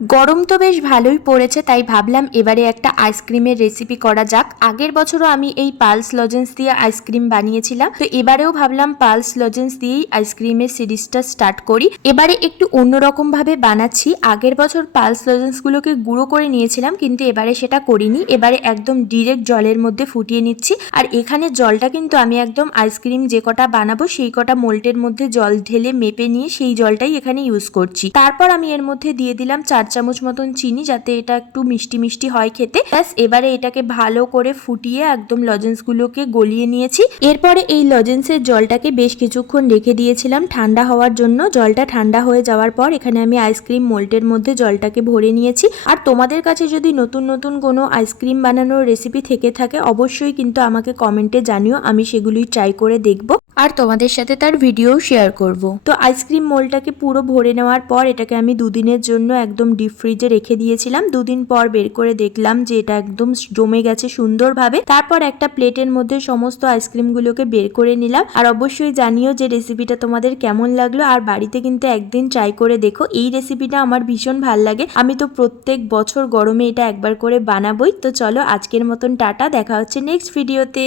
গরম তো বেশ ভালোই পড়েছে, তাই ভাবলাম এবারে একটা আইসক্রিমের রেসিপি করা যাক। আগের বছরও আমি এই পালস লজেন্স দিয়ে আইসক্রিম বানিয়েছিলাম, তো এবারেও ভাবলাম পালস লজেন্স দিয়েই আইসক্রিমের সিরিজটা স্টার্ট করি। এবারে একটু অন্যরকম ভাবে বানাচ্ছি। আগের বছর পালস লজেন্স গুলোকে গুঁড়ো করে নিয়েছিলাম, কিন্তু এবারে সেটা করিনি। এবারে একদম ডিরেক্ট জলের মধ্যে ফুটিয়ে নিচ্ছি। আর এখানে জলটা কিন্তু আমি একদম আইসক্রিম যে কটা বানাবো সেই কটা মোল্টের মধ্যে জল ঢেলে মেপে নিয়ে সেই জলটাই এখানে ইউজ করছি। তারপর আমি এর মধ্যে দিয়ে দিলাম 4 চামচ মতন চিনি, যাতে এটা একটু মিষ্টি মিষ্টি হয় খেতে। ব্যাস, এবারে এটাকে ভালো করে ফুটিয়ে একদম লজেন্স গুলোকে গলিয়ে নিয়েছি। এরপরে এই লজেন্সের জলটাকে বেশ কিছুক্ষণ রেখে দিয়েছিলাম ঠান্ডা হওয়ার জন্য। জলটা ঠান্ডা হয়ে যাওয়ার পর এখানে আমি আইসক্রিম মোল্টের মধ্যে জলটাকে ভরে নিয়েছি। আর তোমাদের কাছে যদি নতুন নতুন কোনো আইসক্রিম বানানোর রেসিপি থেকে থাকে অবশ্যই কিন্তু আমাকে কমেন্টে জানিও, আমি সেগুলি ট্রাই করে দেখবো আর তোমাদের সাথে তার ভিডিও শেয়ার করব। তো আইসক্রিম মোল্ডটাকে পুরো ভরে নেওয়ার পর এটাকে আমি দুদিনের জন্য একদম ডিপ ফ্রিজে রেখে দিয়েছিলাম। দুদিন পর বের করে দেখলাম যে এটা একদম জমে গেছে সুন্দরভাবে। তারপর একটা প্লেটের মধ্যে সমস্ত আইসক্রিমগুলোকে বের করে নিলাম। আর অবশ্যই জানিও যে রেসিপিটা তোমাদের কেমন লাগলো, আর বাড়িতে কিন্তু একদিন ট্রাই করে দেখো। এই রেসিপিটা আমার ভীষণ ভাল লাগে, আমি তো প্রত্যেক বছর গরমে এটা একবার করে বানাবোই। তো চলো আজকের মতন টাটা, দেখা হচ্ছে নেক্সট ভিডিওতে।